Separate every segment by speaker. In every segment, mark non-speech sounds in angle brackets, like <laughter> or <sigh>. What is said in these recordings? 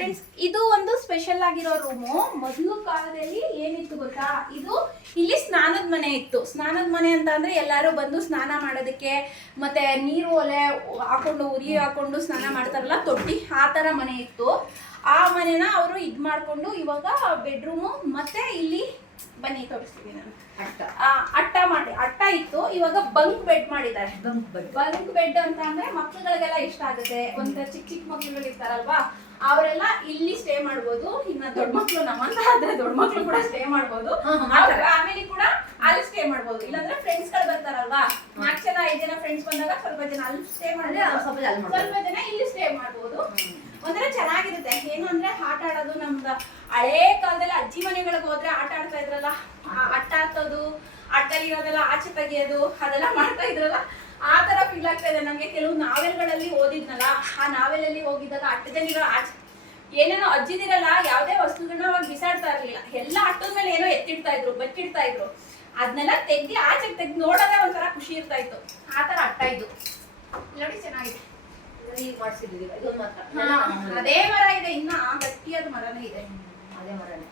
Speaker 1: Friends ಇದು ಒಂದು special ಆಗಿರೋ ರೂಮು ಮೊದಲು ಕಾಲದಲ್ಲಿ ಏನಿತ್ತು ಗೊತ್ತಾ? ಇದು ಇಲ್ಲಿ ಸ್ನಾನದ ಮನೆ ಇತ್ತು. ಸ್ನಾನದ ಮನೆ ಅಂತ ಅಂದ್ರೆ ಎಲ್ಲರೂ ಬಂದು ಸ್ನಾನ ಮಾಡೋದಕ್ಕೆ ಮತ್ತೆ ನೀರು ಒಲೆ ಹಾಕೊಂಡು ಉರಿ ಹಾಕೊಂಡು ಸ್ನಾನ ಮಾಡ್ತಾರಲ್ಲ ತೊಟ್ಟಿ ಆ ಥರ ಮನೆ ಇತ್ತು. ಆ ಮನೆನ ಅವರು ಇದು ಮಾಡಿಕೊಂಡು ಇವಾಗ ಬೆಡ್ರೂಮು ಮತ್ತೆ ಇಲ್ಲಿ ಬನ್ನಿ ತೋರಿಸ್ತೀನಿ ನಾನು.
Speaker 2: ಅಟ್ಟ.
Speaker 1: ಮಾಡಿ ಅಟ್ಟ ಇತ್ತು. ಇವಾಗ ಬಂಕ್ ಬೆಡ್ ಮಾಡಿದ್ದಾರೆ.
Speaker 2: ಬಂಕ್ ಬೆಡ್
Speaker 1: ಬಂಕ್ ಬೆಡ್ ಅಂತ ಅಂದ್ರೆ ಮಕ್ಕಳುಗಳಿಗೆಲ್ಲ ಇಷ್ಟ ಆಗುತ್ತೆ. ಒಂಥರ ಚಿಕ್ಕ ಚಿಕ್ಕ ಮಕ್ಕಳುಗಳು ಇರ್ತಾರಲ್ವಾ ಅವರೆಲ್ಲ ಇಲ್ಲಿ ಸ್ಟೇ ಮಾಡ್ಬೋದು. ಇನ್ನ ದೊಡ್ಡ ಮಕ್ಕಳು ನಮ್ಮಂತ ಆದ್ರೆ ದೊಡ್ಡ ಮಕ್ಕಳು ಕೂಡ ಸ್ಟೇ ಮಾಡ್ಬೋದು.
Speaker 2: ಮಾಡ್ತಾರೆ.
Speaker 1: ಫ್ಯಾಮಿಲಿ ಕೂಡ ಅಲ್ಲಿ ಸ್ಟೇ ಮಾಡ್ಬೋದು. ಇಲ್ಲಾಂದ್ರೆ ಫ್ರೆಂಡ್ಸ್ಗಳು ಬರ್ತಾರಲ್ವಾ? ನಾಲ್ಕು ಜನ ಐದು ಜನ ಫ್ರೆಂಡ್ಸ್ ಬಂದಾಗ ಸ್ವಲ್ಪ ಜನ ಅಲ್ಲಿ ಸ್ಟೇ ಮಾಡಿದ್ರೆ
Speaker 2: ಸ್ವಲ್ಪ
Speaker 1: ಜನ ಇಲ್ಲಿ ಸ್ಟೇ ಮಾಡ್ಬೋದು. ಒಂಥರ ಚೆನ್ನಾಗಿರುತ್ತೆ. ಏನು ಅಂದ್ರೆ ಆಟ ಆಡೋದು ನಮ್ದು ಹಳೇ ಕಾಲದಲ್ಲಿ ಅಜ್ಜಿ ಮನೆಗಳಿಗೆ ಹೋದ್ರೆ ಆಟ ಆಡ್ತಾ ಇದ್ರಲ್ಲ? ಅಟ್ಟ ಹಾಕೋದು ಅಟ್ಟಲ್ಲಿ ಇರೋದೆಲ್ಲ ಆಚೆ ತೆಗಿಯೋದು ಅದೆಲ್ಲ ಮಾಡ್ತಾ ಇದ್ರಲ್ಲ? ಆ ತರ ಫೀಲ್ ಆಗ್ತಾ ಇದೆ. ನಂಗೆ ಕೆಲವು ನಾವೆಲ್ಗಳಲ್ಲಿ ಓದಿದ್ನಲ್ಲ ಆ ನಾವೆಲಲ್ಲಿ ಹೋಗಿದ್ದಾಗ ಅಟ್ಟದಲ್ಲಿರೋ ಆಚೆ ಏನೇನೋ ಅಜ್ಜಿದಿರಲ್ಲ ಯಾವುದೇ ವಸ್ತುಗಳನ್ನ ಅವಾಗ ಬಿಸಾಡ್ತಾ ಇರ್ಲಿಲ್ಲ. ಎಲ್ಲ ಅಟ್ಟದ ಮೇಲೆ ಏನೋ ಎತ್ತಿಡ್ತಾ ಇದ್ರು ಬಚ್ಚಿಡ್ತಾ ಇದ್ರು. ಅದನ್ನೆಲ್ಲ ತೆಗ್ದು ಆಚೆ ತೆಗ್ದು ನೋಡೋದೇ ಒಂಥರ ಖುಷಿ ಇರ್ತಾ ಇತ್ತು. ಆ ತರ ಅಟ್ಟ ಇದು. ನೋಡಿ ಚೆನ್ನಾಗಿದೆ. ಅದೇ ಮರ ಇದೆ. ಇನ್ನ ಗಟ್ಟಿಯಾದ ಮರನೇ ಇದೆ.
Speaker 2: ಅದೇ ಮರನೇ.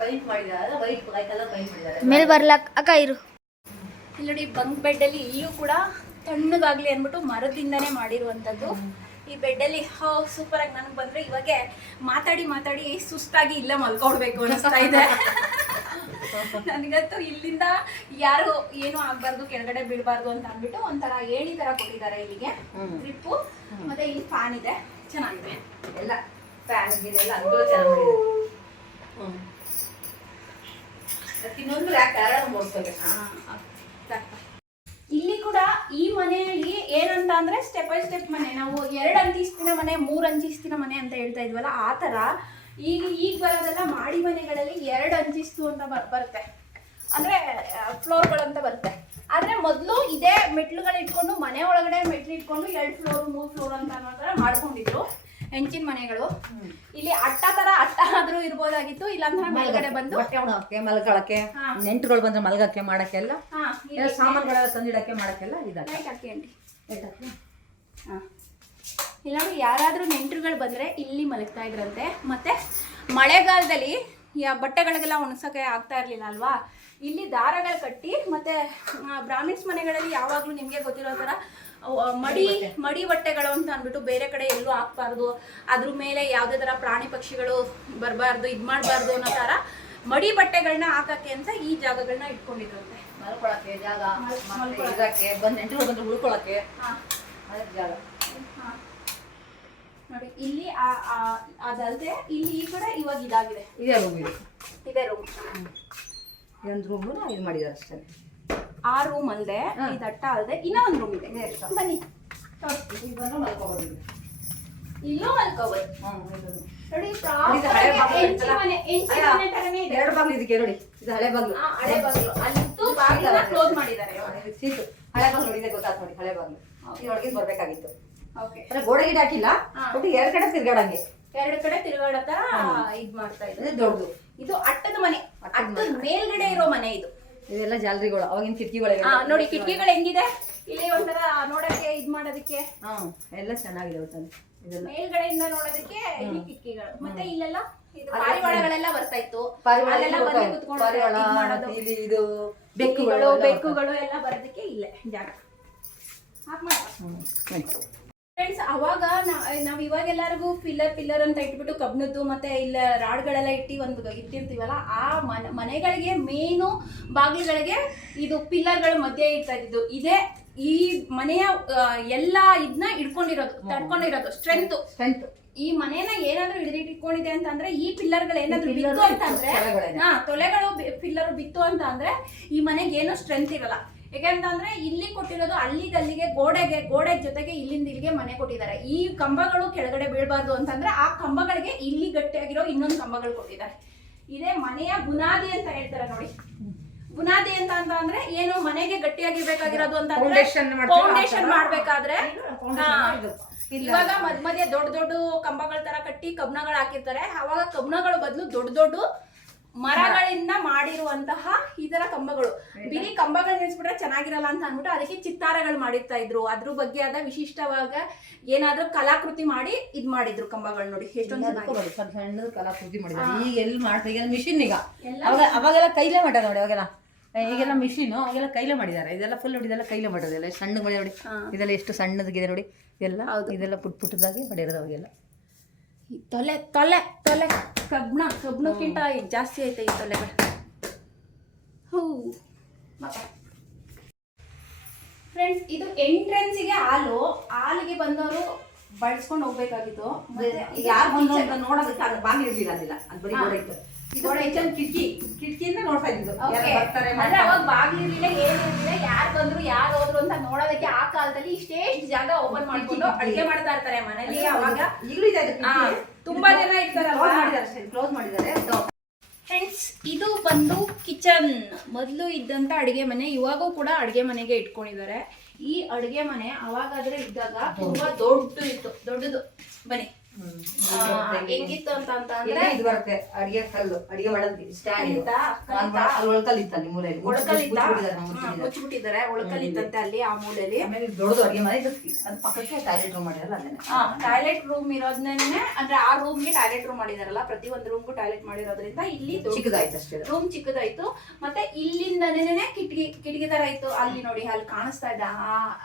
Speaker 2: ಪೈಂಟ್ ಮಾಡಿದಾರೆ ವೈಟ್ ಕಲರ್ ಪೈಂಟ್ ಮಾಡಿದ್ದಾರೆ.
Speaker 3: ಮೇಲ್ ಬರ್ಲಾಕ್. ಅಕ್ಕ ಇರು.
Speaker 1: ಇಲ್ಲಿ ನೋಡಿ ಬಂಕ್ ಬೆಡ್ ಅಲ್ಲಿ ಇಲ್ಲೂ ಕೂಡ ತಣ್ಣಗಾಗ್ಲಿ ಅಂದ್ಬಿಟ್ಟು ಮರದಿಂದನೇ ಮಾಡಿರುವಂತದ್ದು ಈ ಬೆಡ್ ಅಲ್ಲಿ ಹೋ ಸೂಪರ್ ಆಗಿ ನನಗೆ ಬಂದ್ರೆ ಇವಾಗೆ ಮಾತಾಡಿ ಮಾತಾಡಿ ಸುಸ್ತಾಗಿ ಇಲ್ಲ ಮಲ್ಕೊಡ್ಬೇಕು ಅನಿಸ್ತಾ ಇದೆ. ನನಗಂತೂ ಇಲ್ಲಿಂದ ಯಾರು ಏನು ಆಗ್ಬಾರ್ದು ಕೆಳಗಡೆ ಬೀಳಬಾರ್ದು ಅಂತ ಅಂದ್ಬಿಟ್ಟು ಒಂಥರ ಏಣಿ ತರ ಕೊಟ್ಟಿದ್ದಾರೆ ಇಲ್ಲಿಗೆ. ಟ್ರಿಪ್ಪು ಮತ್ತೆ ಇಲ್ಲಿ ಫ್ಯಾನ್ ಇದೆ. ಚೆನ್ನಾಗಿದೆ.
Speaker 2: ಎಲ್ಲ ಫ್ಯಾನ್ ಇದೆಲ್ಲ ಅನುಕೂಲ ಚೆನ್ನಾಗಿ ಮಾಡಿದ್ದಾರೆ ಹ್ಮ್. ಅದಕ್ಕೆ ಇನ್ನೊಂದು ಯಾಕೆ ಕಾರಣ.
Speaker 1: ಇಲ್ಲಿ. ಕೂಡ ಈ ಮನೆಯಲ್ಲಿ ಏನಂತ ಅಂದ್ರೆ ಸ್ಟೆಪ್ ಬೈ ಸ್ಟೆಪ್ ಮನೆ. ನಾವು ಎರಡು ಅಂತಿಸ್ತಿನ ಮನೆ, ಮೂರು ಅಂಚಿಸ್ತಿನ ಮನೆ ಅಂತ ಹೇಳ್ತಾ ಇದ್ವಲ್ಲ, ಆ ತರ ಈಗ ಈಗ ಬರೋದೆಲ್ಲ ಮಾಡಿ ಮನೆಗಳಲ್ಲಿ ಎರಡು ಅಂಚಿಸ್ತು ಅಂತ ಬರ್- ಬರುತ್ತೆ. ಅಂದ್ರೆ ಅಂತ ಬರುತ್ತೆ. ಆದ್ರೆ ಮೊದಲು ಇದೇ ಮೆಟ್ಲುಗಳು ಇಟ್ಕೊಂಡು ಮನೆ ಒಳಗಡೆ ಮೆಟ್ಲು ಇಟ್ಕೊಂಡು ಎರಡು ಫ್ಲೋರ್ ಮೂರು ಫ್ಲೋರ್ ಅಂತ ಅನ್ನೋ ಮಾಡ್ಕೊಂಡಿದ್ರು. ಹೆಂಚಿನ ಮನೆಗಳು. ಇಲ್ಲಿ ಅಟ್ಟ ತರ ಅಟ್ಟ ಆದ್ರೂ ಇರ್ಬೋದಾಗಿತ್ತು ಇಲ್ಲಾಂದ್ರೆ ಮೇಲ್ಗಡೆ ಬಂದು
Speaker 2: ಬಟ್ಟೆ
Speaker 1: ಹಾ.
Speaker 2: ನೆಂಟರುಗಳು ಬಂದ್ರೆ ಮಲ್ಗಕ್ಕೆ ಮಾಡಕ್ಕೆಲ್ಲ
Speaker 1: ಹಾ
Speaker 2: ಎಲ್ಲ ಸಾಮಾನುಗಳೆಲ್ಲ ತಂದಿಡಕ್ಕೆ ಮಾಡಕ್ಕೆಲ್ಲ
Speaker 1: ಇದಾವೆ. ಇಲ್ಲ ಯಾರಾದರೂ ನೆಂಟರುಗಳು ಬಂದರೆ ಇಲ್ಲಿ ಮಲಗ್ತಾ ಇದ್ರಂತೆ. ಮತ್ತೆ ಮಳೆಗಾಲದಲ್ಲಿ ಯಾ ಬಟ್ಟೆಗಳಿಗೆಲ್ಲ ಒಣಸಕ್ಕೆ ಆಗ್ತಾ ಇರಲಿಲ್ಲ ಅಲ್ವಾ? ಇಲ್ಲಿ ದಾರಗಳು ಕಟ್ಟಿ ಮತ್ತೆ ಬ್ರಾಹ್ಮಿಣ್ಸ್ ಮನೆಗಳಲ್ಲಿ ಯಾವಾಗಲೂ ನಿಮಗೆ ಗೊತ್ತಿರೋ ಥರ ಆ, ಮಡಿ ಮಡಿ ಬಟ್ಟೆಗಳು ಅಂತ ಅಂದ್ಬಿಟ್ಟು ಬೇರೆ ಕಡೆ ಎಲ್ಲೂ ಹಾಕ್ಬಾರ್ದು. ಅದ್ರ ಮೇಲೆ ಯಾವುದೇ ತರ ಪ್ರಾಣಿ ಪಕ್ಷಿಗಳು ಬರಬಾರ್ದು ಇದ್ ಮಾಡಬಾರ್ದು ಅನ್ನೋ ಥರ ಮಡಿ ಬಟ್ಟೆಗಳನ್ನ ಹಾಕಕ್ಕೆ ಅಂತ ಈ ಜಾಗಗಳನ್ನ ಇಟ್ಕೊಂಡಿದ್ರಂತೆ
Speaker 2: ಮಲ್ಕೊಳಕ್ಕೆ ಜಾಗ
Speaker 1: ಮಲ್ಕೊಳಕ್ಕೆ.
Speaker 2: ಬಂದು ಉಳ್ಕೊಳಕ್ಕೆ. ಅದಕ್ಕೆ ಜಾಗ.
Speaker 1: ಹಾ. ನೋಡಿ ಇಲ್ಲಿ ಅದಲ್ದೆ ಇಲ್ಲಿ ಈ ಕಡೆ ಇವಾಗ ಇದಾಗಿದೆ.
Speaker 2: ಇದೇ ರೂಮ್ ಇದೆ.
Speaker 1: ಇದೇ ರೂಮ್
Speaker 2: ಇದೊಂದು ರೂಮ್ ಇದು ಮಾಡಿದ್ದಾರೆ ಅಷ್ಟೇ.
Speaker 1: ಆ ರೂಮ್ ಅಲ್ಲದೆ
Speaker 2: ಈ
Speaker 1: ಇದು ಅಟ್ಟ ಅಲ್ದೆ ಇನ್ನೂ ಒಂದು ರೂಮ್ ಇದೆ. ಬನ್ನಿ.
Speaker 2: ಇಲ್ಲಿ.
Speaker 1: ಮಲ್ಕೋಬೋದು. ನೋಡಿ
Speaker 2: ಬಾಗ್ಲು ಎರಡು ಬಾಗ್ಲು ಇದಕ್ಕೆ ನೋಡಿ. ಇದು ಹಳೆ ಬಾಗ್ಲು.
Speaker 1: ಹಳೆ ಬಾಗಿಲು. ಅಲ್ಲಿಂತೂ ಬಾಗಿಲನ್ನ ಕ್ಲೋಸ್ ಮಾಡಿದ್ದಾರೆ.
Speaker 2: ಸೀಟು ಹಳೆ ಬಾಗ್ಲು ನೋಡಿದೆ ಗೊತ್ತಾಯ್ತು ನೋಡಿ ಹಳೆ ಬಾಗ್ಲು. ಇದರೊಳಗೆ ಬರ್ಬೇಕಾಗಿತ್ತು.
Speaker 1: ಓಕೆ.
Speaker 2: ಗೋಡೆ ಗಿಡ ಹಾಕಿಲ್ಲ. ಒಟ್ಟು ಎರಡು ಕಡೆ ತಿರ್ಗಾಡಂಗೆ.
Speaker 1: ಎರಡು ಕಡೆ ತಿರುಗಾಡೋ ತರ ಇದ್ ಮಾಡ್ತಾ ಇದ್ದಾರೆ.
Speaker 2: ಇದು ದೊಡ್ಡದು.
Speaker 1: ಇದು ಅಟ್ಟದ ಮನೆ.
Speaker 2: ಅಟ್ಟದ
Speaker 1: ಮೇಲ್ಗಡೆ ಇರೋ ಮನೆ ಇದು.
Speaker 2: ಇದೆಲ್ಲ ಜಾಲರಿಗಳು ಅವಾಗಿನ
Speaker 1: ಕಿಟಕಿಗಳು ನೋಡಿ ಕಿಟಕಿಗಳು ಹೆಂಗಿದೆ? ಇಲ್ಲಿ ಒಂಥರ ನೋಡಕ್ಕೆ ಇದ್ ಮಾಡೋದಕ್ಕೆ.
Speaker 2: ಹಾ ಎಲ್ಲ ಚೆನ್ನಾಗಿದೆ ಒಟ್ಟಲ್ಲಿ ಇದೆಲ್ಲ.
Speaker 1: ಮೇಲ್ಗಡೆಯಿಂದ ನೋಡೋದಕ್ಕೆ ಇಲ್ಲಿ ಕಿಟಕಿಗಳು. ಮತ್ತೆ ಇಲ್ಲೆಲ್ಲ ಇದು ಪಾರಿವಾಳಗಳೆಲ್ಲ ಬರ್ತಾ ಇತ್ತು. ಅಲ್ಲೆಲ್ಲ ಬಂದು. ಕುತ್ಕೊಂಡು
Speaker 2: ಪಾರಿವಾಳ
Speaker 1: ಇದ್ ಮಾಡೋದು.
Speaker 2: ಇಲ್ಲಿ ಇದು ಬೆಕ್ಕುಗಳು
Speaker 1: ಬೆಕ್ಕುಗಳು
Speaker 2: ಎಲ್ಲ
Speaker 1: ಬರೋದಕ್ಕೆ ಇಲ್ಲೇ ಜಾಗ.
Speaker 2: ಹ್ಮ್. ಆಯ್ತು.
Speaker 1: ಅವಾಗ ನಾವ್ ಇವಾಗ ಎಲ್ಲರಿಗೂ ಪಿಲ್ಲರ್ ಪಿಲ್ಲರ್ ಅಂತ ಇಟ್ಬಿಟ್ಟು ಕಬ್ಣದ್ದು ಮತ್ತೆ ಇಲ್ಲ ರಾಡ್ಗಳೆಲ್ಲ ಇಟ್ಟು ಒಂದು ಇಟ್ಟಿರ್ತೀವಲ್ಲ ಆ ಮನೆ ಮನೆಗಳಿಗೆ ಮೇನು ಬಾಗಿಲುಗಳಿಗೆ ಇದು ಪಿಲ್ಲರ್ಗಳ ಮಧ್ಯೆ ಇರ್ತಾ ಇದ್ದು ಇದೇ ಈ ಮನೆಯ ಎಲ್ಲ ಇದನ್ನ ಇಡ್ಕೊಂಡಿರೋದು ತಡ್ಕೊಂಡಿರೋದು ಸ್ಟ್ರೆಂತ್
Speaker 2: ಸ್ಟ್ರೆಂತ್
Speaker 1: ಈ ಮನೇನ ಏನಾದ್ರೂ ಹಿಡಿದಿಟ್ಕೊಂಡಿದೆ ಅಂತಂದ್ರೆ ಈ ಪಿಲ್ಲರ್ಗಳು ಏನಾದ್ರು ಬಿತ್ತು ಅಂತಂದ್ರೆ
Speaker 2: ಅಂದ್ರೆ
Speaker 1: ಹಾ ತೊಲೆಗಳು ಪಿಲ್ಲರ್ ಬಿತ್ತು ಅಂತ ಅಂದ್ರೆ ಈ ಮನೆಗೆ ಏನು ಸ್ಟ್ರೆಂತ್ ಇರಲ್ಲ. ಯಾಕೆಂತಂದ್ರೆ ಇಲ್ಲಿ ಕೊಟ್ಟಿರೋದು ಅಲ್ಲಿಗಲ್ಲಿಗೆ ಅಲ್ಲಿಗೆ ಗೋಡೆಗೆ ಗೋಡೆ ಜೊತೆಗೆ ಇಲ್ಲಿಂದ ಇಲ್ಲಿಗೆ ಮನೆ ಕೊಟ್ಟಿದ್ದಾರೆ. ಈ ಕಂಬಗಳು ಕೆಳಗಡೆ ಬೀಳಬಾರ್ದು ಅಂತಂದ್ರೆ ಆ ಕಂಬಗಳಿಗೆ ಇಲ್ಲಿ ಗಟ್ಟಿಯಾಗಿರೋ ಇನ್ನೊಂದು ಕಂಬಗಳು ಕೊಟ್ಟಿದ್ದಾರೆ. ಇದೇ ಮನೆಯ ಬುನಾದಿ ಅಂತ ಹೇಳ್ತಾರೆ ನೋಡಿ. ಬುನಾದಿ ಅಂತ ಅಂತ ಅಂದ್ರೆ ಏನು ಮನೆಗೆ ಗಟ್ಟಿಯಾಗಿರ್ಬೇಕಾಗಿರೋದು ಅಂತ ಫೌಂಡೇಶನ್. ಮಾಡ್ಬೇಕಾದ್ರೆ. ಇವಾಗ ಮಧ್ಯ ಮಧ್ಯೆ ದೊಡ್ಡ ದೊಡ್ಡ ಕಂಬಗಳ ತರ ಕಟ್ಟಿ ಕಬ್ಣಗಳು ಹಾಕಿರ್ತಾರೆ. ಅವಾಗ ಕಬ್ಣಗಳ ಬದಲು ದೊಡ್ಡ ದೊಡ್ಡ ಮರಗಳಿಂದ ಮಾಡಿರುವಂತಹ ಈ ತರ ಕಂಬಗಳು ಬಿಳಿ ಕಂಬಗಳು ನಿಲ್ಸ್ಬಿಟ್ರೆ ಚೆನ್ನಾಗಿರಲ್ಲ ಅಂತ ಅಂದ್ಬಿಟ್ಟು ಅದಕ್ಕೆ ಚಿತ್ತಾರಗಳು ಮಾಡಿರ್ತಾ ಇದ್ರು. ಅದ್ರ ಬಗ್ಗೆ ಆದ ವಿಶಿಷ್ಟವಾಗ ಏನಾದ್ರೂ ಕಲಾಕೃತಿ ಮಾಡಿ ಇದ್ ಮಾಡಿದ್ರು ಕಂಬಗಳು ನೋಡಿ. ಎಷ್ಟೊಂದು
Speaker 2: ಕಲಾಕೃತಿ ಮಾಡಿದ್ರು. ಈಗ ಎಲ್ಲಿ ಮಾಡ್ತಾರೆ? ಈಗ ಮಿಷಿನ್ ಈಗ. ಅವಾಗ ಅವಾಗೆಲ್ಲ ಕೈಲೇ ಮಾಡ್ಯಾರ ನೋಡಿ ಅವಾಗೆಲ್ಲ. ಈಗೆಲ್ಲ ಮಿಷಿನ್ ಅವಾಗೆಲ್ಲ ಕೈಲೇ ಮಾಡಿದ್ದಾರೆ. ಇದೆಲ್ಲ ಫುಲ್ ನೋಡಿ ಇದೆಲ್ಲ ಕೈಲೇ ಮಾಡೋದಿಲ್ಲ ಸಣ್ಣ ಮಾಡಿ ನೋಡಿ. ಇದೆಲ್ಲ ಎಷ್ಟು ಸಣ್ಣದಾಗಿದೆ ನೋಡಿ. ಎಲ್ಲ. ಇದೆಲ್ಲ ಪುಟ್ ಪುಟ್ಟದಾಗಿ ಮಾಡಿರೋದು ಅವಾಗೆಲ್ಲ.
Speaker 1: ಈ ತೊಲೆ ತೊಲೆ ತೊಲೆ. ಕಬ್ಬಣ ಕಬ್ಬಣಕ್ಕಿಂತ ಈಗ ಜಾಸ್ತಿ ಐತೆ ಈ ತೊಲೆಗಳು ಹೂ. ಫ್ರೆಂಡ್ಸ್ ಇದು ಎಂಟ್ರೆನ್ಸಿಗೆ ಹಾಲು. ಹಾಲಿಗೆ ಬಂದವರು ಬಳಸ್ಕೊಂಡು ಹೋಗ್ಬೇಕಾಗಿತ್ತು.
Speaker 2: ಯಾರು ನೋಡೋದಕ್ಕೆ ಅದು ಬಾಗಿಲು ಇರ್ಲಿಲ್ಲ ಅದಿಲ್ಲ ಅದು ಬರೀ ಕಿಟಕಿ ಕಿಟಕಿಯಿಂದ ನೋಡ್ತಾ ಇದ್ದು.
Speaker 1: ಅವಾಗ ಬಾಗ್ಲಿರ್ಲಿಲ್ಲ ಏನಿರ್ಲಿಲ್ಲ ಯಾರು ಬಂದ್ರು ಯಾರು ಹೋದ್ರು ಅಂತ ನೋಡೋದಕ್ಕೆ ಆ ಕಾಲದಲ್ಲಿ ಇಷ್ಟೇ ಜಾಗ ಓಪನ್ ಮಾಡ್ಕೊಂಡು. ಅಡಿಗೆ ಮಾಡ್ತಾ ಇರ್ತಾರೆ ಮನೇಲಿ ಅವಾಗ.
Speaker 2: ಈಗಲೂ ಇದೆ
Speaker 1: ತುಂಬಾ ಜನ ಇರ್ತಾರೆ
Speaker 2: ಕ್ಲೋಸ್ ಮಾಡಿದ್ದಾರೆ
Speaker 1: ಫ್ರೆಂಡ್ಸ್ ಇದು ಬಂದು ಕಿಚನ್ ಮೊದಲು ಇದ್ದಂತ ಅಡಿಗೆ ಮನೆ ಇವಾಗೂ ಕೂಡ ಅಡಿಗೆ ಮನೆಗೆ ಇಟ್ಕೊಂಡಿದ್ದಾರೆ. ಈ ಅಡಿಗೆ ಮನೆ ಅವಾಗಾದ್ರೆ ಇದ್ದಾಗ ತುಂಬಾ ದೊಡ್ಡ ಇತ್ತು ದೊಡ್ಡದು. ಬನ್ನಿ. ಹೆಂಗಿತ್ತು ಅಂತ ಅಂತ ಅಂದ್ರೆ
Speaker 2: ಅಂದ್ರೆ ಇದು ಬರುತ್ತೆ? ಅಡಿಗೆ ಕಲ್ಲು ಅಡಿಗೆ ಮಾಡೋದು ಸ್ಟ್ಯಾಂಡ್ ಇದು
Speaker 1: ಕಲ್ಲಿತ್ತಾ? ಕಲ್ಲಿತ್ತಾ?
Speaker 2: ಅಲ್ಲಿ ಒಳಕಲ್ ಇತ್ತು ಅಲ್ಲಿ ಮೂಲೆಯಲ್ಲಿ
Speaker 1: ಒಳಕಲ್ಲಿದ್ದ
Speaker 2: ಮುಚ್ಚಿಬಿಟ್ಟಿದ್ದಾರೆ, ನಾವು ಮುಚ್ಚಿಬಿಟ್ಟಿದ್ದಾರೆ.
Speaker 1: ಮುಚ್ಚಿಬಿಟ್ಟಿದ್ದಾರೆ ಒಳಕಲ್ ಇತ್ತಂತೆ ಅಲ್ಲಿ ಆ ಮೂಲೆಯಲ್ಲಿ
Speaker 2: ಆಮೇಲೆ ಇದು ದೊಡ್ಡದು ಅಡಿಗೆ ಮನೆ. ಅದು ಪಕ್ಕಕ್ಕೆ ಟಾಯ್ಲೆಟ್ ರೂಮ್ ಮಾಡಿರಲ್ಲ ಅಲ್ಲೇನೆ
Speaker 1: ಟಾಯ್ಲೆಟ್ ರೂಮ್ ಇರೋದನ್ನೇ ಅಂದ್ರೆ ಆ ರೂಮ್ಗೆ ಟಾಯ್ಲೆಟ್ ರೂಮ್ ಮಾಡಿದಾರಲ್ಲ. ಪ್ರತಿ ಒಂದು ರೂಮ್ಗೂ ಟಾಯ್ಲೆಟ್ ಮಾಡಿರೋದ್ರಿಂದ ಇಲ್ಲಿ
Speaker 2: ಚಿಕ್ಕದಾಯ್ತು ಅಷ್ಟೇ.
Speaker 1: ರೂಮ್ ಚಿಕ್ಕದಾಯ್ತು. ಮತ್ತೆ ಇಲ್ಲಿಂದನೇ ಕಿಟಕಿ ಕಿಟಕಿ ತರ ಇತ್ತು. ಅಲ್ಲಿ ನೋಡಿ ಅಲ್ಲಿ ಕಾಣಿಸ್ತಾ ಇದ್ದ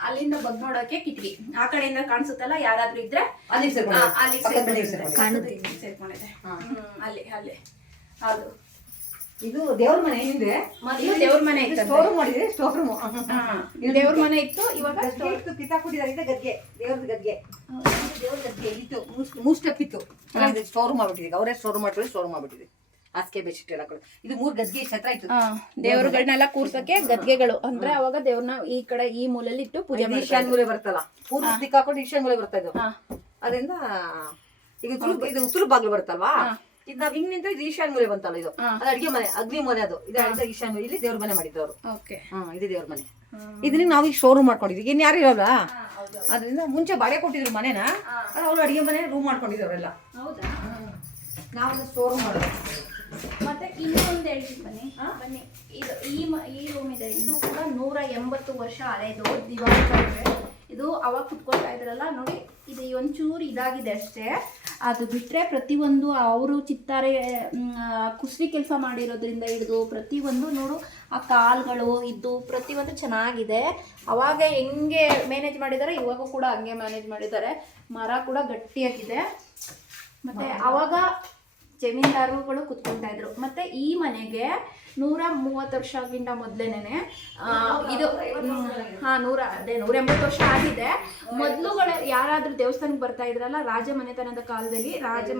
Speaker 1: ಅಲ್ಲಿಂದ ಬಗ್ ನೋಡೋಕೆ ಕಿಟಕಿ. ಆ ಕಡೆಯಿಂದ ಕಾಣಿಸುತ್ತಲ್ಲ? ಯಾರಾದ್ರೂ ಇದ್ರೆ ಅಲ್ಲಿ
Speaker 2: ಅಲ್ಲಿ
Speaker 1: ಸೇರ್ಕೊಂಡಿದೆ. ಅಲ್ಲಿ ಅಲ್ಲಿ. ಹೌದು.
Speaker 2: ಇದು ದೇವ್ರ ಮನೆ ಹಿಂದೆ.
Speaker 1: ಮೊದಲು ದೇವ್ರ ಮನೆ ಇತ್ತು
Speaker 2: ಸ್ಟೋರ್ ರೂಮ್ ಮಾಡಿದ್ರೆ ಸ್ಟೋರ್ ರೂಮ್
Speaker 1: ದೇವ್ರ ಮನೆ ಇತ್ತು ಇವಾಗ
Speaker 2: ಸ್ಟೋರ್ ಇತ್ತು ಕಿತ್ತಾಕ್ಬಿಟ್ಟಿದ್ದಾರೆ ಇದೆ ಗದ್ಗೆ ದೇವ್ರದ್ದು ಗದ್ಗೆ ದೇವ್ರ ಗದ್ಗೆ ಇತ್ತು ಮೂಸ್ ಮೂರ್ ಸ್ಟೆಪ್ ಇತ್ತು. ಸ್ಟೋರ್ ರೂಮ್ ಮಾಡ್ಬಿಟ್ಟಿದೆ. ಅವರೇ ಸ್ಟೋರ್ ಮಾಡ್ಕೊಳ್ಳಿ ಸ್ಟೋರ್ ಮಾಡ್ಬಿಟ್ಟಿದೆ. ಹಾಸಿಗೆ ಬೆಡ್ಶೀಟ್ ಎಲ್ಲ ಕೊಡಿ. ಇದು ಮೂರ್ ಗದ್ಗೆ ಛತ್ರ ಇತ್ತು.
Speaker 1: ದೇವ್ರಗಳನ್ನೆಲ್ಲ ಕೂರ್ಸಕ್ಕೆ ಗದ್ಗೆಗಳು ಅಂದ್ರೆ ಅವಾಗ ದೇವ್ರನ್ನ ಈ ಕಡೆ ಈ ಮೂಲಲ್ಲಿ ಇಟ್ಟು ಪೂಜೆ
Speaker 2: ಈಶಾನ್ ಮೂಲೆ ಬರ್ತಲ್ಲ. ಪೂರ್ವ ದಿಕ್ಕ ಹಾಕೊಂಡು ಈಶಾನ್ ಮೂಲೆ ಬರ್ತಾ ಇದ್ದು. ಅದರಿಂದ ಈಗ ಇದು ಉತ್ತರ ಬಾಗಿಲು ಬರುತ್ತಲ್ವಾ? ಇದು ನಾವು ಹಿಂಗ್ ನಿಂತ್ರೆ ಇದು ಈಶಾನ್ ಮೂಲೆ ಬಂತಲ್ಲ ಇದು. ಅದು ಅಡಿಗೆ ಮನೆ ಅಗ್ನಿ ಮನೆ ಅದು. ಇದು ಈಶಾನ್ ಮೂಲೆ. ಇಲ್ಲಿ ದೇವ್ರ ಮನೆ ಮಾಡಿದ್ದು ಅವರು
Speaker 1: ಓಕೆ.
Speaker 2: ಹಾ ಇದು ದೇವ್ರ ಮನೆ. ಇದನ್ನ ನಾವು ಈಗ ಶೋರೂಮ್ ಮಾಡ್ಕೊಂಡಿದ್ವಿ. ಇನ್ ಯಾರು ಇರೋಲ್ಲ? ಅದರಿಂದ ಮುಂಚೆ ಬಾಡಿಗೆ ಕೊಟ್ಟಿದ್ರು ಮನೆನ. ಅವ್ರು ಅಡಿಗೆ ಮನೆ ರೂಮ್ ಮಾಡ್ಕೊಂಡಿದ್ರು ಅವರೆಲ್ಲ
Speaker 1: ಹೌದಾ
Speaker 2: ನಾವು ಶೋರೂಮ್ ಮಾಡೋದು.
Speaker 1: ಮತ್ತೆ ಇನ್ನೊಂದು ಹೇಳ್ತೀನಿ ಬನ್ನಿ. ಬನ್ನಿ. ಇದು ಈ ಈ ರೂಮ್ ಇದೆ. ಇದು ಕೂಡ ನೂರ ಎಂಬತ್ತು ವರ್ಷ ಹಳೆಯದು ದಿವಾಳಿ. ಇದು ಅವಾಗ ಕುತ್ಕೊಳ್ತಾ ಇದ್ರಲ್ಲ ನೋಡಿ ಇದು ಒಂಚೂರು ಇದಾಗಿದೆ ಅಷ್ಟೇ. ಅದು ಬಿಟ್ಟರೆ ಪ್ರತಿಯೊಂದು ಅವರು ಚಿತ್ತಾರೆ ಕುಸಿರಿ ಕುಸ್ರಿ ಕೆಲಸ ಮಾಡಿರೋದ್ರಿಂದ ಹಿಡಿದು ಪ್ರತಿಯೊಂದು ನೋಡು ಆ ಕಾಲ್ಗಳು ಇದ್ದು ಪ್ರತಿಯೊಂದು ಚೆನ್ನಾಗಿದೆ. ಅವಾಗ ಹೆಂಗೆ ಮ್ಯಾನೇಜ್ ಮಾಡಿದ್ದಾರೆ ಇವಾಗೂ ಕೂಡ ಹಂಗೆ ಮ್ಯಾನೇಜ್ ಮಾಡಿದ್ದಾರೆ. ಮರ ಕೂಡ ಗಟ್ಟಿಯಾಗಿದೆ. ಮತ್ತೆ ಅವಾಗ ಜಮೀನ್ದಾರುಗಳು ಕುತ್ಕೊಳ್ತಾ ಇದ್ರು. ಮತ್ತೆ ಈ ಮನೆಗೆ ನೂರ ಮೂವತ್ತು ವರ್ಷಕ್ಕಿಂತ ಮೊದಲೇನೆ ಇದು ಹಾ ನೂರ ಅದೇ ನೂರ ಎಂಬತ್ತು ವರ್ಷ ಆಗಿದೆ. ಮೊದಲುಗಳ ಯಾರಾದ್ರೂ ದೇವಸ್ಥಾನಕ್ಕೆ ಬರ್ತಾ ಇದ್ರಲ್ಲ ರಾಜ ಮನೆತನದ ಕಾಲದಲ್ಲಿ ರಾಜ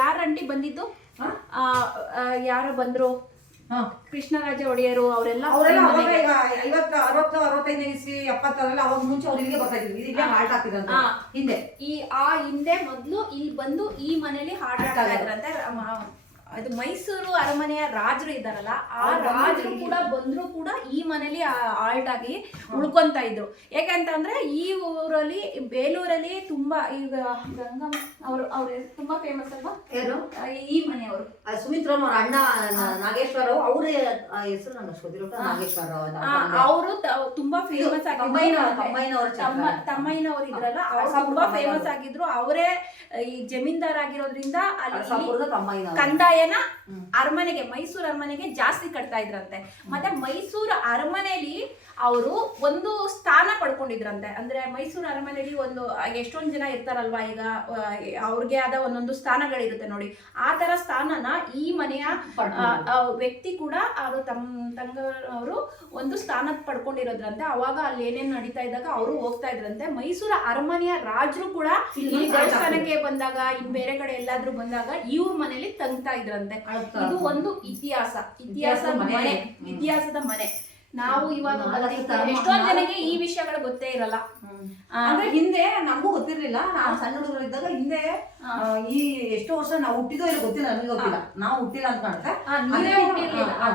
Speaker 1: ಯಾರ ಅಂಟಿ ಬಂದಿದ್ದು? ಯಾರು ಬಂದ್ರು? ಕೃಷ್ಣರಾಜ ಒಡೆಯರು ಅವರೆಲ್ಲ
Speaker 2: ಅವರೆಲ್ಲ ಅವಾಗ ಈಗ ಐವತ್ತು ಅರವತ್ತು ಅರವತ್ತೈದನೇ ಇಸ್ವಿ ಎಪ್ಪತ್ತರಲ್ಲ ಅವಾಗ ಮುಂಚೆ ಅವ್ರು ಇಲ್ಲಿಗೆ ಬರ್ತಾ ಇದ್ರು ಇಲ್ಲೇ ಹಾಲ್ಟ್ ಹಾಕಿದಂತ
Speaker 1: ಹಾ.
Speaker 2: ಹಿಂದೆ.
Speaker 1: ಈ ಆ ಹಿಂದೆ ಮೊದ್ಲು ಇಲ್ಲಿ ಬಂದು ಈ ಮನೇಲಿ ಹಾಟ್ ಇದ್ರಂತೆ. ರ- ಅದು ಮೈಸೂರು ಅರಮನೆಯ ರಾಜರು ಇದ್ದಾರಲ್ಲ ಆ ರಾಜರು ಕೂಡ ಬಂದ್ರು ಕೂಡ ಈ ಮನೇಲಿ ಆಲ್ಟ್ ಆಗಿ ಉಳ್ಕೊಂತ ಇದ್ರು. ಯಾಕಂತಂದ್ರೆ ಈ ಊರಲ್ಲಿ ಬೇಲೂರಲ್ಲಿ ತುಂಬಾ ಈಗ ಗಂಗಮ್ಮ ಅವರು ಅವ್ರು ತುಂಬಾ ಫೇಮಸ್ ಅಲ್ವಾ?
Speaker 2: ಯಾರು?
Speaker 1: ಈ ಮನೆಯವರು.
Speaker 2: ಸುಮಿತ್ರಮ್ಮ ಅವ್ರ ಅಣ್ಣ ನಾಗೇಶ್ವರ ಅವ್ರ ಹೆಸರು ನಾಗೇಶ್ವರ ಅವ್ರ
Speaker 1: ತುಂಬಾ ಫೇಮಸ್ ಆಗಿದ್ರು.
Speaker 2: ತಮ್ಮಯ್ಯನವರು.
Speaker 1: ಇದ್ರಲ್ಲ ಅವ್ರು ತುಂಬಾ ಫೇಮಸ್ ಆಗಿದ್ರು. ಅವರೇ ಈ ಜಮೀನ್ದಾರ್ ಆಗಿರೋದ್ರಿಂದ ಅಲ್ಲಿ
Speaker 2: ಅರಸಾಪುರದ ತಮ್ಮಯ್ಯನವ್ರು.
Speaker 1: ಅರಮನೆಗೆ ಮೈಸೂರು ಅರಮನೆಗೆ ಜಾಸ್ತಿ ಕಟ್ತಾ ಇದ್ರಂತೆ ಮತ್ತೆ ಮೈಸೂರು ಅರಮನೆಯಲ್ಲಿ ಅವರು ಒಂದು ಸ್ಥಾನ ಪಡ್ಕೊಂಡಿದ್ರಂತೆ. ಅಂದ್ರೆ ಮೈಸೂರು ಅರಮನೆಯಲ್ಲಿ ಒಂದು ಎಷ್ಟೊಂದು ಜನ ಇರ್ತಾರಲ್ವಾ ಈಗ ಅವ್ರಿಗೆ ಆದ ಒಂದೊಂದು ಸ್ಥಾನಗಳಿರುತ್ತೆ ನೋಡಿ. ಆ ತರ ಸ್ಥಾನನ ಈ ಮನೆಯ ವ್ಯಕ್ತಿ ಕೂಡ ಅದು ತಮ್ಮ ತಂಗವರು ಒಂದು ಸ್ಥಾನ ಪಡ್ಕೊಂಡಿರೋದ್ರಂತೆ. ಅವಾಗ ಅಲ್ಲಿ ಏನೇನು ನಡೀತಾ ಇದ್ದಾಗ ಅವರು ಹೋಗ್ತಾ ಇದ್ರಂತೆ. ಮೈಸೂರು ಅರಮನೆಯ ರಾಜರು ಕೂಡ ಈ ದೇವಸ್ಥಾನಕ್ಕೆ ಬಂದಾಗ ಇನ್ ಬೇರೆ ಕಡೆ ಎಲ್ಲಾದ್ರೂ ಬಂದಾಗ ಇವ್ರ ಮನೇಲಿ ತಂಗ್ತಾ ಇದ್ರಂತೆ. ಇದು ಒಂದು ಇತಿಹಾಸ. ಇತಿಹಾಸ.
Speaker 2: ಮನೆ.
Speaker 1: ಇತಿಹಾಸದ ಮನೆ. ನಾವು ಇವಾಗ ಎಷ್ಟೊಂದ್ ಜನಕ್ಕೆ ಈ ವಿಷಯಗಳು ಗೊತ್ತೇ ಇರಲ್ಲ.
Speaker 2: ಅಂದ್ರೆ ಹಿಂದೆ ನಮಗೂ ಗೊತ್ತಿರ್ಲಿಲ್ಲ. ನಾವು ಸಣ್ಣ ಹುಡುಗರು ಇದ್ದಾಗ ಹಿಂದೆ ಈ ಎಷ್ಟೋ ವರ್ಷ ನಾವು ಹುಟ್ಟಿದೋ ಇಲ್ಲ ಗೊತ್ತಿಲ್ಲ ನನಗೆ ಗೊತ್ತಿಲ್ಲ. ನಾವು ಹುಟ್ಟಿಲ್ಲ ಅಂತ ಕಾಣುತ್ತೆ ಹಾ.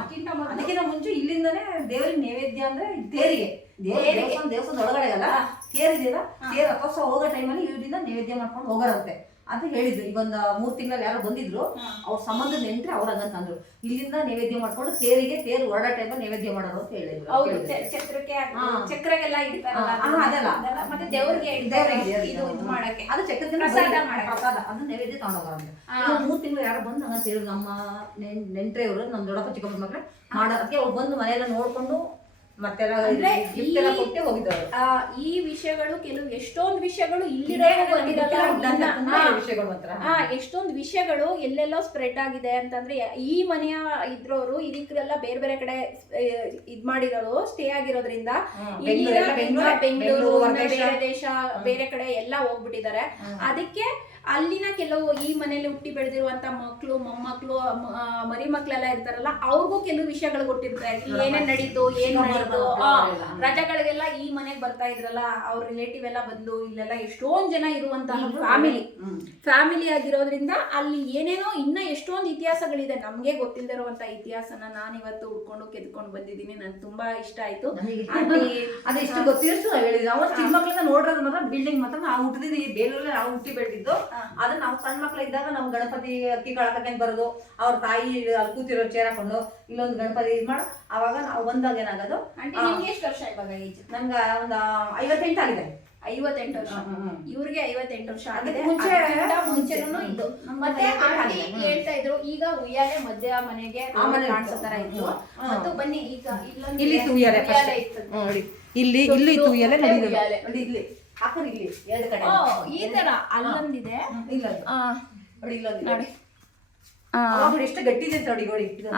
Speaker 1: ಅದಕ್ಕಿಂತ
Speaker 2: ಮುಂಚೆ ಇಲ್ಲಿಂದನೇ ದೇವರಿಗೆ ನೈವೇದ್ಯ ಅಂದ್ರೆ ತೇರಿಗೆ. ದೇವಸ್ಥಾನ ದೇವಸ್ಥಾನದ ಒಳಗಡೆ ಅಲ್ಲ ತೇರಿದೆಯಲ್ಲ ತೇರ್ ರಥೋತ್ಸವ ಹೋಗೋ ಟೈಮಲ್ಲಿ ಇಲ್ಲಿಂದ ನೈವೇದ್ಯ ಮಾಡ್ಕೊಂಡು ಹೋಗೋರಂತೆ. ಅಂತ ಹೇಳಿದ್ರು. ಈಗ ಒಂದು ಮೂರ್ ತಿಂಗಳಲ್ಲಿ ಯಾರೋ ಬಂದಿದ್ರು ಅವ್ರ ಸಂಬಂಧ ನೆಂಟ್ರೆ ಅವ್ರ ಹಂಗಂತ ಅಂದ್ರು. ಇಲ್ಲಿಂದ ನೈವೇದ್ಯ ಮಾಡ್ಕೊಂಡು ತೇರಿಗೆ ತೇರು ಹೊರಡ ಟೈಪ್ ನೈವೇದ್ಯ ಮಾಡೋರು ಅಂತ ಹೇಳಿದ್ರು
Speaker 1: ಹೌದು
Speaker 2: ಚಕ್ರಕ್ಕೆ
Speaker 1: ಚ- ಛತ್ರಕ್ಕೆ
Speaker 2: ಹಾ.
Speaker 1: ಚಕ್ರಗೆಲ್ಲ ಇಡ್ತಾರಲ್ಲ
Speaker 2: ಹಾ,
Speaker 1: ಅದನ್ನ-
Speaker 2: ಅದೆಲ್ಲ.
Speaker 1: ಅದೆಲ್ಲ. ಮತ್ತೆ ದೇವ್ರಿಗೆ ಇಡ್ತಾರೆ
Speaker 2: ದೇವ್ರಿಗೆ ಇದು
Speaker 1: ಇದು ಮಾಡಕ್ಕೆ.
Speaker 2: ಅದು ಚಕ್ರದಿಂದ
Speaker 1: ಪ್ರಸಾದ
Speaker 2: ಬರೀ
Speaker 1: ಮಾಡಕ್ಕೆ.
Speaker 2: ಪ್ರಸಾದ. ಅದನ್ನ ನೈವೇದ್ಯ ತಗೊಂಡೋಗ್ರೆ
Speaker 1: ಹಾ.
Speaker 2: ಈಗ ಮೂರ್ ತಿಂಗಳು ಯಾರು ಬಂದು ಹಂಗಂತ ಹೇಳಿದ್ರು. ನಮ್ಮ ನೆಂಟ್ರೆ ಅವರು ನಮ್ಮ ದೊಡ್ಡಪ್ಪ ಚಿಕ್ಕಪ್ಪ ಮಕ್ಳು ಮಾಡೋ ಅದಕ್ಕೆ ಅವ್ರು ಬಂದು ಮನೆಯೆಲ್ಲ ನೋಡ್ಕೊಂಡು ಮತ್ತೆಲ್ಲ
Speaker 1: ಅಂದ್ರೆ
Speaker 2: gift ಎಲ್ಲ
Speaker 1: ಈ-
Speaker 2: ಕೊಟ್ಟೆ ಹೋಗಿದ್ದಾರೆ
Speaker 1: ಆ, ಈ ವಿಷಯಗಳು ಕೆಲವು ಎಷ್ಟೊಂದು ವಿಷಯಗಳು
Speaker 2: ಮಾತ್ರ.
Speaker 1: ಹಾ ಎಷ್ಟೊಂದು ವಿಷಯಗಳು ಎಲ್ಲೆಲ್ಲೋ ಸ್ಪ್ರೆಡ್ ಆಗಿದೆ ಅಂತಂದ್ರೆ ಈ ಮನೆಯ ಇದ್ರೋರು ಇದಕ್ಕೆಲ್ಲ ಬೇರೆ ಬೇರೆ ಕಡೆ ಆ, ಇದ್ ಮಾಡಿರೋರು ಸ್ಟೇ ಆಗಿರೋದ್ರಿಂದ
Speaker 2: ಬೆಂಗಳೂರು ಹೊರದೇಶ.
Speaker 1: ಬೇರೆ ದೇಶ ಬೇರೆ ಕಡೆ ಎಲ್ಲ ಹೋಗ್ಬಿಟ್ಟಿದ್ದಾರೆ. ಅದಕ್ಕೆ ಅಲ್ಲಿನ ಕೆಲವು ಈ ಮನೆಯಲ್ಲಿ ಹುಟ್ಟಿ ಬೆಳೆದಿರುವಂತ ಮಕ್ಕಳು ಮೊಮ್ಮಕ್ಕಳು ಮರಿ ಮಕ್ಕಳೆಲ್ಲ ಇರ್ತಾರಲ್ಲ ಅವ್ರಿಗೂ ಕೆಲವು ವಿಷಯಗಳು ಗೊತ್ತಿರ್ತಾರೆ ಏನೇನ್ ನಡೀತು ಏನ್ ನಡೀತು? ರಜಗಳಿಗೆಲ್ಲ ಈ ಮನೆಗೆ ಬರ್ತಾ ಇದ್ರಲ್ಲ ಅವ್ರ ರಿಲೇಟಿವ್ ಎಲ್ಲ ಬಂದು ಇಲ್ಲೆಲ್ಲ ಎಷ್ಟೊಂದ್ ಜನ ಇರುವಂತಹ ಫ್ಯಾಮಿಲಿ ಫ್ಯಾಮಿಲಿ ಆಗಿರೋದ್ರಿಂದ ಅಲ್ಲಿ ಏನೇನೋ ಇನ್ನ ಎಷ್ಟೊಂದು ಇತಿಹಾಸಗಳಿದೆ. ನಮ್ಗೆ ಗೊತ್ತಿಲ್ಲದಿರುವಂತ ಇತಿಹಾಸನ ನಾನು ಇವತ್ತು ಉಟ್ಕೊಂಡು ಕೆದ್ಕೊಂಡು ಬಂದಿದ್ದೀನಿ. ನನ್ಗೆ ತುಂಬಾ ಇಷ್ಟ ಆಯ್ತು. ಅಲ್ಲಿ <laughs>
Speaker 2: ಅದೇ ಇಷ್ಟು ಗೊತ್ತಿರಷ್ಟು ನಾವ್ ಹೇಳಿದ್ವಿ ನಾವು ಚಿಕ್ಕ ಮಕ್ಕಳನ್ನ ನೋಡ್ರದ ಮಾತ್ರ ಬಿಲ್ಡಿಂಗ್ ಮಾತ್ರ ನಾವು ಹುಟ್ಟಿದ್ರೆ ಬೇರೆ ಬೇಲೂರಲ್ಲಿ ನಾವು ಹುಟ್ಟಿ ಬೆಳೆದಿದ್ದು. ಅದನ್ನ ನಾವು ಸಣ್ಣ ಮಕ್ಳು ಇದ್ದಾಗ ನಮ್ ಗಣಪತಿ ಅಕ್ಕಿ ಕಳ್ಕೊಂಡ್ ಬರೋದು ಅವ್ರ ತಾಯಿ ಅಲ್ಲಿ ಕೂತಿರೋ ಚೇರ್ ಹಾಕೊಂಡು ಇಲ್ಲೊಂದು ಗಣಪತಿ ಇದ್ ಮಾಡು. ಅವಾಗ ನಾವು ಬಂದಾಗ ಏನಾಗೋದು
Speaker 1: ಎಷ್ಟು ವರ್ಷ ಇವಾಗ ಏಜ್
Speaker 2: ನಂಗ ಒಂದ್ ಐವತ್ತೆಂಟು ಆಗಿದೆ.
Speaker 1: ಐವತ್ತೆಂಟು ವರ್ಷ. ಇವ್ರಿಗೆ ಐವತ್ತೆಂಟು ವರ್ಷ ಆಗಿದೆ. ಮುಂಚೆನೂ ಇದು ಮತ್ತೆ ಆಂಟಿ ಹೇಳ್ತಾ ಇದ್ರು ಈಗ ಉಯ್ಯಾಲೆ ಮಧ್ಯ ಮನೆಗೆ ಕಾಣಿಸೋ ತರ
Speaker 2: ಇತ್ತು.
Speaker 1: ಮತ್ತು ಬನ್ನಿ ಈಗ ಇಲ್ಲೊಂದು
Speaker 2: ಇಲ್ಲಿ ಉಯ್ಯಾಲೆ
Speaker 1: ಇತ್ತು.
Speaker 2: ನೋಡಿ. ಇಲ್ಲಿ ಇಲ್ಲಿ ಉಯ್ಯಾಲೆ ಇಲ್ಲಿ. ಹಾಕೋರು ಇಲ್ಲಿ ಎರಡು ಕಡೆ.
Speaker 1: ಈ ತರ ಅಲ್ಲೊಂದಿದೆ? ಇಲ್ಲ.
Speaker 2: ನೋಡಿ ಇಲ್ಲೊಂದು
Speaker 1: ನೋಡಿ.
Speaker 2: ನೋಡಿ ಎಷ್ಟು ಗಟ್ಟಿ ಇದೆ ನೋಡಿ ನೋಡಿ ಇದು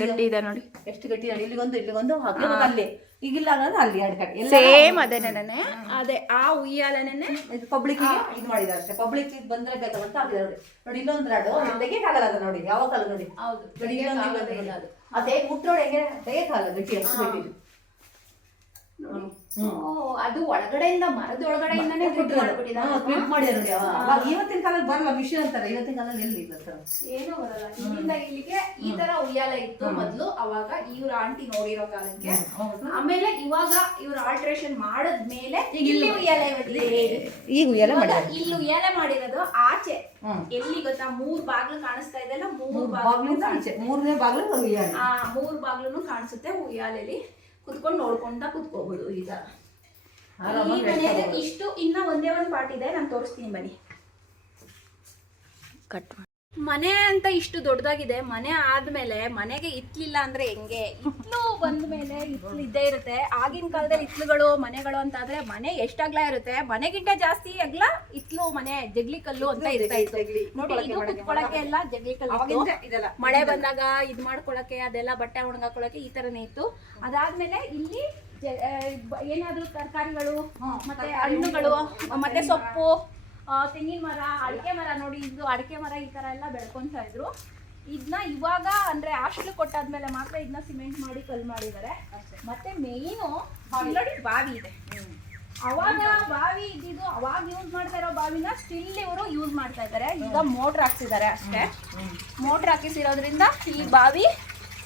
Speaker 1: ಗಟ್ಟಿ ಇದೆ ನೋಡಿ.
Speaker 2: ಎಷ್ಟು ಗಟ್ಟಿ ನೋಡಿ ಇಲ್ಲಿಗೊಂದು ಇಲ್ಲಿಗೊಂದು ಹಾಕಿರೋದು ಅಲ್ಲಿ. ಈಗಿಲ್ಲ ಅನ್ನೋದು ಅಲ್ಲಿ ಎರಡು ಕಡೆ.
Speaker 1: ಸೇಮ್ ಅದೇನೇನೆ ಅದೇ ಆ ಉಯ್ಯಾಲೆನೆ
Speaker 2: ಇದು ಪಬ್ಲಿಕ್ ಇದು ಮಾಡಿದ್ದಾರೆ ಅಷ್ಟೇ. ಪಬ್ಲಿಕ್ ಬಂದ್ರೆ ಬೇಕಂತ ಹಾಕಿದ್ದಾರೆ ನೋಡಿ. ನೋಡಿ ಇಲ್ಲೊಂದು ರಾಡು ತೆಗಿಯಕ್ಕಾಗಲ್ಲ ಅದು ನೋಡಿ ಯಾವ ಕಾಲ ನೋಡಿ.
Speaker 1: ಹೌದು.
Speaker 2: ನೋಡಿ ಇಲ್ಲೊಂದು ಅದು ಅದೇ. ಅದೇ ಮುಟ್ಟೋಡ್ ಹೆಂಗೆ ತೆಗಿಯಕ್ಕಾಗಲ್ಲ ಗಟ್ಟಿ ಅಷ್ಟು ಗಟ್ಟಿ ಇದೆ.
Speaker 1: ಅದು ಒಳಗಡೆಯಿಂದ ಮರದ ಒಳಗಡೆಯಿಂದಾನೇ ಮಾಡ್ಬಿಟ್ಟಿದ್ದಾರೆ
Speaker 2: ನೋಡಿ ಅವ. ಅವಾಗ ಇವತ್ತಿನ ಕಾಲದಲ್ಲಿ ಬರಲ್ಲ ವಿಷಯ ಅಂತಾರೆ. ಇವತ್ತಿನ ಕಾಲದಲ್ಲಿ ಎಲ್ಲಿ ಇಲ್ಲ ಸರ್?
Speaker 1: ಏನೂ ಬರಲ್ಲ. ಇಲ್ಲಿಂದ ಇಲ್ಲಿಗೆ ಈ ತರ ಉಯ್ಯಾಲೆ ಇತ್ತು ಮೊದ್ಲು. ಅವಾಗ ಇವ್ರ ಆಂಟಿ ನೋಡಿರೋ ಕಾಲಕ್ಕೆ. ಆಮೇಲೆ ಇವಾಗ ಇವ್ರ ಆಲ್ಟ್ರೇಷನ್ ಮಾಡದ್ಮೇಲೆ ಇಲ್ಲಿ. ಉಯ್ಯಾಲೆ.
Speaker 2: ಈಗ ಉಯ್ಯಾಲ
Speaker 1: ಇಲ್ಲಿ ಉಯ್ಯಾಲೆ ಮಾಡಿರೋದು ಆಚೆ. ಎಲ್ಲಿ ಗೊತ್ತಾ? ಮೂರ್ ಬಾಗ್ಲು ಕಾಣಿಸ್ತಾ ಇದೆಲ್ಲ ಮೂರ್ ಬಾಗ್ಲು
Speaker 2: ಮೂರನೇ ಬಾಗ್ಲು ಉಯ್ಯಾಲೆ.
Speaker 1: ಆ ಮೂರ್ ಬಾಗ್ಲು ಕಾಣಿಸುತ್ತೆ ಉಯ್ಯಾಲೆಲಿ ಕುತ್ಕೊಂಡು ನೋಡ್ಕೊಂತ ಕುತ್ಕೋಬಹುದು ಈಗ. ಈ ಮನೆಯಲ್ಲಿ ಇಷ್ಟು ಇನ್ನ ಒಂದೇ ಒಂದ್ ಪಾರ್ಟ್ ಇದೆ ನಾನು ತೋರಿಸ್ತೀನಿ ಬನ್ನಿ. ಕಟ್ ಮನೆ ಅಂತ ಇಷ್ಟು ದೊಡ್ಡದಾಗಿದೆ ಮನೆ ಆದ್ಮೇಲೆ ಮನೆಗೆ ಇತ್ಲಿಲ್ಲ ಅಂದ್ರೆ ಹೆಂಗೆ? ಇತ್ಲು ಬಂದ ಮೇಲೆ ಇತ್ಲು ಇದ್ದೇ ಇರುತ್ತೆ. ಆಗಿನ ಕಾಲದಲ್ಲಿ ಇತ್ಲುಗಳು ಮನೆಗಳು ಅಂತ ಆದ್ರೆ ಮನೆ ಎಷ್ಟಾಗ್ಲ ಇರುತ್ತೆ. ಮನೆಗಿಂತ ಜಾಸ್ತಿ ಅಗ್ಲ ಇತ್ಲು ಮನೆ ಜಗ್ಲಿ ಕಲ್ಲು ಅಂತ ಇರ್ತಾ ಇತ್ತು. ನೋಡಿ ಇದು ಕುತ್ಕೊಳಕ್ಕೆ ಎಲ್ಲ ಜಗ್ಲಿ ಕಲ್ಲು ಮಳೆ ಬಂದಾಗ ಇದ್ ಮಾಡ್ಕೊಳಕ್ಕೆ ಅದೆಲ್ಲ ಬಟ್ಟೆ ಒಣಗಾಕೊಳಕ್ಕೆ ಈ ತರನೇ ಇತ್ತು. ಅದಾದ್ಮೇಲೆ ಇಲ್ಲಿ ಏನಾದ್ರು ತರಕಾರಿಗಳು ಮತ್ತೆ ಹಣ್ಣುಗಳು. ಮತ್ತೆ ಸೊಪ್ಪು ತೆಂಗಿನ ಮರ ಅಡಿಕೆ ಮರ ನೋಡಿ ಇದು ಅಡಿಕೆ ಮರ ಈ ತರ ಎಲ್ಲ ಬೆಳ್ಕೊತಾ ಇದ್ರು. ಇದನ್ನ ಇವಾಗ ಅಂದ್ರೆ ಕೊಟ್ಟಾದ ಕೊಟ್ಟಾದ್ಮೇಲೆ ಮಾತ್ರ ಇದನ್ನ ಸಿಮೆಂಟ್ ಮಾಡಿ ಕಲ್ ಮಾಡಿದ್ದಾರೆ ಮತ್ತೆ ಮೇಯ್ನು ನೋಡಿ ಬಾವಿ. ಇದೆ. ಅವಾಗ ಬಾವಿ ಇದ್ದಿದ್ದು ಅವಾಗ ಯೂಸ್ ಮಾಡ್ತಾ ಇರೋ ಬಾವಿನ ಸ್ಟಿಲ್ ಇವರು ಯೂಸ್ ಮಾಡ್ತಾ ಇದ್ದಾರೆ ಈಗ ಮೋಟ್ರ್ ಹಾಕ್ಸಿದ್ದಾರೆ ಅಷ್ಟೇ. ಮೋಟ್ರ್ ಹಾಕಿಸಿರೋದ್ರಿಂದ ಈ ಬಾವಿ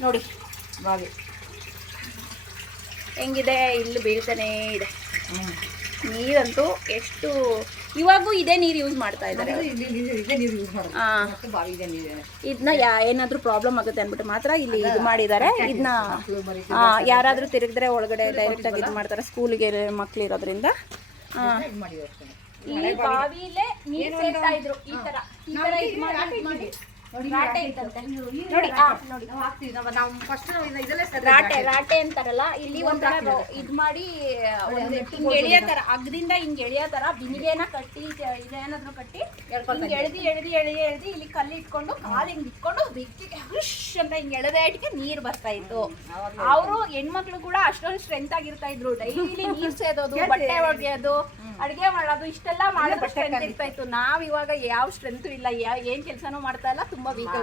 Speaker 1: ನೋಡಿ.
Speaker 2: ಬಾವಿ.
Speaker 1: ಹೆಂಗಿದೆ? ಇಲ್ಲಿ ಬೀಳ್ತಾನೆ ಇದೆ. ನೀರಂತೂ ಎಷ್ಟು ಇವಾಗೂ ಇದೇ ನೀರು ಯೂಸ್ ಮಾಡ್ತಾ ಇದ್ದಾರೆ. ಇದನ್ನ ಯಾ ಏನಾದ್ರೂ ಪ್ರಾಬ್ಲಮ್ ಆಗುತ್ತೆ ಅಂದ್ಬಿಟ್ಟು ಮಾತ್ರ ಇಲ್ಲಿ ಇದು ಮಾಡಿದ್ದಾರೆ. ಇದನ್ನ ಯಾರಾದ್ರೂ ತಿರುಗಿದ್ರೆ ಒಳಗಡೆ ಡೈರೆಕ್ಟ್ ಆಗಿ ಇದು ಮಾಡ್ತಾರೆ. ಸ್ಕೂಲ್ಗೆ ಮಕ್ಳು ಇರೋದ್ರಿಂದ. ಈ ಬಾವಿಲೇ ನೀರು ಸೇರ್ತಾ ಇದ್ರು. ಈ ತರ ಈ ತರ ಇದು ಮಾಡಿ ರಾಟೆ ಇತ್ತಂತೆ ನೋಡಿ ಆ, ರಾಟೆ ರಾಟೆ ಅಂತಾರಲ್ಲ ಇಲ್ಲಿ ಒಂಥರ ಇದ್ ಮಾಡಿ ಒಂದು ಹಿಂಗ್ ಎಳೆಯೋ ತರ ಅಗ್ದಿಂದ ಹಿಂಗ್ ಎಳೆಯೋ ತರ ಬಿನಿಗೆನ ಕಟ್ಟಿ ಜ- ಇದೇನಾದ್ರೂ ಕಟ್ಟಿ ಹಿಂಗ್ ಎಳ್ದಿ ಎಳ್ದಿ ಎಳ್ದಿ ಎಳ್ದಿ ಇಲ್ಲಿ ಕಲ್ಲು ಇಟ್ಕೊಂಡು ಕಾಲು ಹಿಂಗ್ ಇಟ್ಕೊಂಡು ಬಿಕ್ಕಿಗೆ ಹುಷ್ ಅಂತ ಹಿಂಗ್ ಎಳೆದ ಇಟ್ಕೆ ನೀರ್ ಬರ್ತಾ ಇತ್ತು. ಅವರು ಹೆಣ್ಮಕ್ಳು ಕೂಡ ಅಷ್ಟೊಂದು ಸ್ಟ್ರೆಂತ್ ಆಗಿರ್ತಾ ಇದ್ರು. ಡೈಲಿ ನೀರ್ ಸೇದೋದು ಬಟ್ಟೆ ಒಗೆಯೋದು ಅಡ್ಗೆ ಮಾಡೋದು ಇಷ್ಟೆಲ್ಲ ಮಾಡೋದು ಸ್ಟ್ರೆಂತ್ ಇರ್ತಾ ಇತ್ತು ನಾವ್ ಇವಾಗ ಯಾವ ಸ್ಟ್ರೆಂತ್ ಇಲ್ಲ ಏನು ಕೆಲ್ಸನೂ ಮಾಡ್ತಾ ಇಲ್ಲ ತುಂಬಾ ವೀಕ್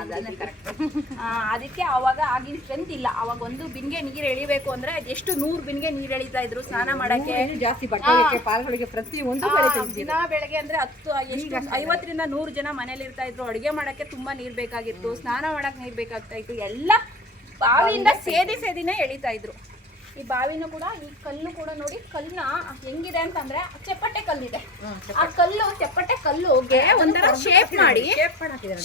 Speaker 1: ಅದಕ್ಕೆ ಅವಾಗ ಆಗಿನ ಸ್ಟ್ರೆಂತ್ ಇಲ್ಲ. ಅವಾಗ ಒಂದು ಬಿನ್ಗೆ ನೀರ್ ಎಳಿಬೇಕು ಅಂದ್ರೆ ಎಷ್ಟು ನೂರು ಬಿನ್ಗೆ ನೀರ್ ಎಳಿತಾ ಇದ್ರು ಸ್ನಾನ ಮಾಡಕ್ಕೆ.
Speaker 2: ಜಾಸ್ತಿ ಬಟ್ಟೆ ಪಾಲ್ಗಳಿಗೆ ಪ್ರತಿ ಒಂದು
Speaker 1: ದಿನ ಬೆಳಗ್ಗೆ ಅಂದ್ರೆ ಹತ್ತು ಎಷ್ಟು ಐವತ್ತರಿಂದ ನೂರು ಜನ ಮನೇಲಿ ಇರ್ತಾ ಇದ್ರು. ಅಡುಗೆ ಮಾಡಕ್ಕೆ ತುಂಬಾ ನೀರ್ ಬೇಕಾಗಿತ್ತು ಸ್ನಾನ ಮಾಡಕ್ ನೀರ್ ಬೇಕಾಗ್ತಾ ಇತ್ತು. ಎಲ್ಲ ಬಾವಿಯಿಂದ ಸೇದಿ ಸೇದಿನೇ ಎಳಿತಾ ಇದ್ರು. ಈ ಬಾವಿನೂ ಕೂಡ ಈ ಕಲ್ಲು ಕೂಡ ನೋಡಿ ಕಲ್ಲನ್ನ ಹೆಂಗಿದೆ ಅಂತಂದ್ರೆ ಚಪ್ಪಟೆ ಕಲ್ಲಿದೆ. ಆ ಕಲ್ಲು. ಚಪ್ಪಟ್ಟೆ ಕಲ್ಲುಗೆ ಒಂಥರ ಶೇಪ್ ಮಾಡಿ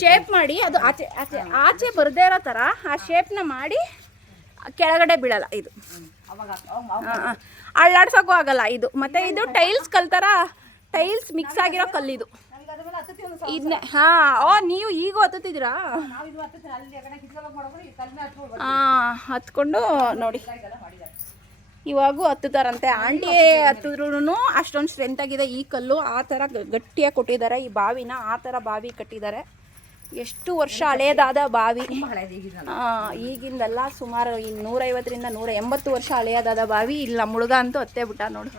Speaker 1: ಶೇಪ್ ಮಾಡಿ ಅದು ಆಚೆ ಆಚೆ ಆಚೆ ಬರದೇ ಇರೋ ತರ ಆ ಶೇಪ್ನ ಮಾಡಿ ಕೆಳಗಡೆ ಬೀಳಲ್ಲ ಇದು. ಅಳ್ಳಾಡ್ಸೋಕ್ಕೂ ಆಗಲ್ಲ ಇದು. ಮತ್ತೆ ಇದು ಟೈಲ್ಸ್ ಕಲ್ತರ ಟೈಲ್ಸ್ ಮಿಕ್ಸ್ ಆಗಿರೋ ಕಲ್ಲಿದು. ಇದನ್ನ ಹಾ ಓ ನೀವು ಈಗ ಹತ್ತುತ್ತಿದ್ದೀರಾ? ಹಾ ಹತ್ಕೊಂಡು ನೋಡಿ. ಇವಾಗೂ ಹತ್ತುತ್ತಾರಂತೆ ಆಂಟಿ ಹತ್ತಿದ್ರು ಅಷ್ಟೊಂದು ಸ್ಟ್ರೆಂತ್ ಆಗಿದೆ. ಈ ಕಲ್ಲು ಆ ಥರ ಗಟ್ಟಿಯಾಗಿ ಕೊಟ್ಟಿದ್ದಾರೆ. ಈ ಬಾವಿನ ಆ ಥರ ಬಾವಿ ಕಟ್ಟಿದ್ದಾರೆ. ಎಷ್ಟು ವರ್ಷ ಹಳೆಯದಾದ ಬಾವಿ.
Speaker 2: ಈಗಿಂದಲ್ಲ.
Speaker 1: ಆ, ಈಗಿಂದೆಲ್ಲ ಸುಮಾರು ಈ ನೂರೈವತ್ತರಿಂದ ನೂರ ಎಂಬತ್ತು ವರ್ಷ ಹಳೆಯದಾದ ಬಾವಿ. ಇಲ್ಲ ಮುಳುಗ ಅಂತೂ ಹತ್ತೇ ಬಿಟ್ಟ ನೋಡು.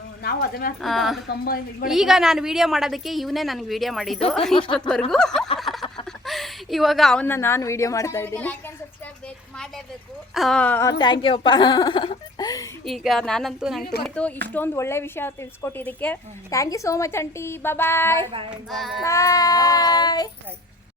Speaker 1: ಈಗ ನಾನು ವಿಡಿಯೋ ಮಾಡೋದಕ್ಕೆ ಇವನೇ ನನಗೆ ವಿಡಿಯೋ ಮಾಡಿದ್ದು <laughs> ಇಷ್ಟೊತ್ತವರೆಗೂ ಇವಾಗ ಅವನ್ನ ನಾನು ವಿಡಿಯೋ ಮಾಡ್ತಾ ಇದ್ದೀನಿ. ಥ್ಯಾಂಕ್ ಯು ಅಪ್ಪ. <laughs> ಈಗ ನಾನಂತೂ ನಂಗೆ ತುಂಬಿತು ಇಷ್ಟೊಂದು ಒಳ್ಳೆ ವಿಷಯ ತಿಳಿಸ್ಕೊಟ್ಟಿದ್ದಕ್ಕೆ thank you so much aunty bye bye bye